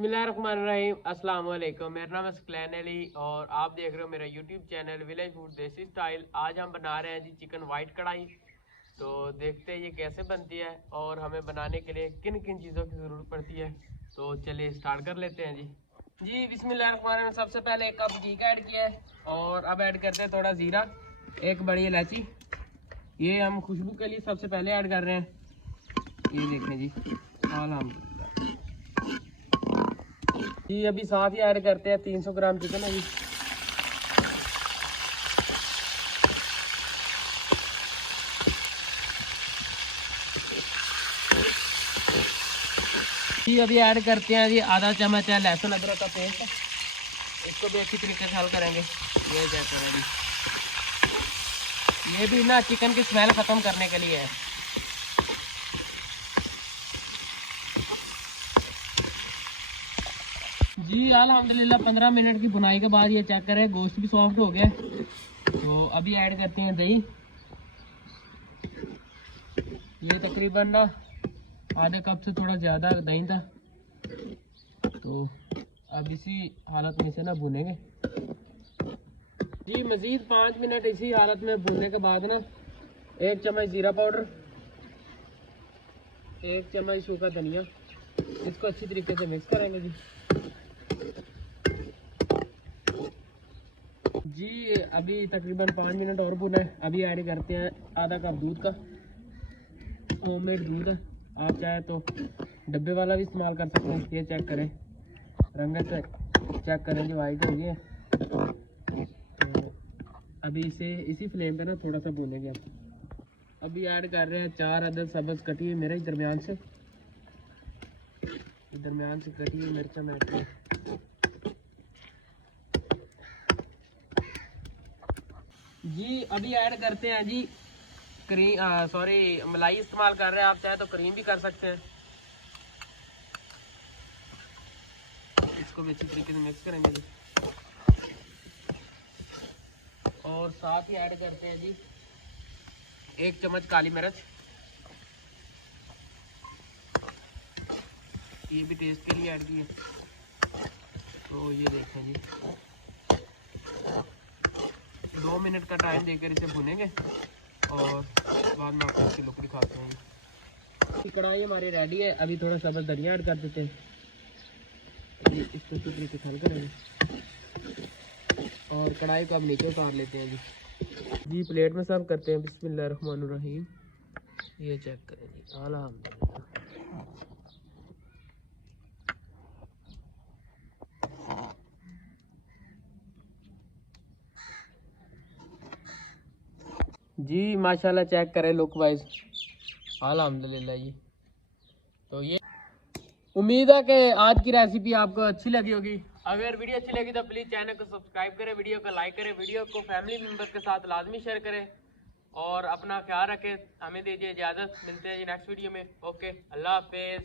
बिस्मिल्लाहिर्रहमानिर्रहीम। अस्सलाम वालेकुम। मेरा नाम है सकलैन अली और आप देख रहे हो मेरा यूट्यूब चैनल विलेज फूड देसी स्टाइल। आज हम बना रहे हैं जी चिकन वाइट कढ़ाई। तो देखते हैं ये कैसे बनती है और हमें बनाने के लिए किन किन चीज़ों की ज़रूरत पड़ती है। तो चलिए स्टार्ट कर लेते हैं जी बिस्मिल्लाहिर्रहमानिर्रहीम। सबसे पहले एक कप घी का ऐड किया है और अब ऐड करते हैं थोड़ा ज़ीरा, एक बड़ी इलायची। ये हम खुशबू के लिए सबसे पहले ऐड कर रहे हैं। ये देखें जी, अल्हम्दुलिल्लाह जी। अभी साथ ही ऐड करते हैं 300 ग्राम चिकन अभी। जी अभी ऐड करते हैं जी आधा चम्मच है लहसुन अदरक का पेस्ट। इसको भी अच्छी तरीके से हल करेंगे। ये चेक करें जी, ये भी ना चिकन की स्मेल ख़त्म करने के लिए है। जी अल्हम्दुलिल्लाह 15 मिनट की भुनाई के बाद ये चेक करें गोश्त भी सॉफ्ट हो गया। तो अभी ऐड करते हैं दही। ये तकरीबन ना आधे कप से थोड़ा ज़्यादा दही था। तो अब इसी हालत में से ना भुनेंगे जी। मज़ीद 5 मिनट इसी हालत में भुनने के बाद ना 1 चम्मच ज़ीरा पाउडर, 1 चम्मच सूखा धनिया, इसको अच्छी तरीके से मिक्स करेंगे जी। अभी तकरीबन 5 मिनट और भुना है। अभी ऐड करते हैं आधा कप दूध का, होममेड दूध है। आप चाहे तो डब्बे वाला भी इस्तेमाल कर सकते हैं। ये चेक करें, रंगत चेक करें जो वाइट हो गई है। तो अभी इसे इसी फ्लेम पे ना थोड़ा सा भूनेंगे आप। अभी ऐड कर रहे हैं 4 अदद सब्ज़ कटी हुई मिर्च, दरमियान से कटी हुई मिर्चा ऐड करें जी। अभी ऐड करते हैं जी मलाई इस्तेमाल कर रहे हैं। आप चाहे तो क्रीम भी कर सकते हैं। इसको भी अच्छी तरीके से मिक्स करेंगे जी। और साथ ही ऐड करते हैं जी 1 चम्मच काली मिर्च। ये भी टेस्ट के लिए ऐड की है। तो ये देखें जी, 2 मिनट का टाइम देकर इसे भुनेंगे और बाद में आपको इसकी लुक दिखाते हैं। कढ़ाई हमारी रेडी है। अभी थोड़ा सब्ज़ धनिया ऐड कर देते हैं। इसको अच्छी तरीके से हल करेंगे और कढ़ाई को अब नीचे उतार लेते हैं जी। प्लेट में सर्व करते हैं। बिस्मिल्लाहिर्रहमानिर्रहीम। ये चेक करें जी, अल्हम्दुलिल्लाह। जी माशाल्लाह चेक करें लुक वाइज, अल्हम्दुलिल्लाह जी। तो ये उम्मीद है कि आज की रेसिपी आपको अच्छी लगी होगी। अगर वीडियो अच्छी लगी तो प्लीज़ चैनल को सब्सक्राइब करें, वीडियो को लाइक करें, वीडियो को फैमिली मेम्बर के साथ लाजमी शेयर करें और अपना ख्याल रखें। हमें दीजिए इजाज़त, मिलते हैं जी नेक्स्ट वीडियो में। ओके, अल्लाह हाफिज़।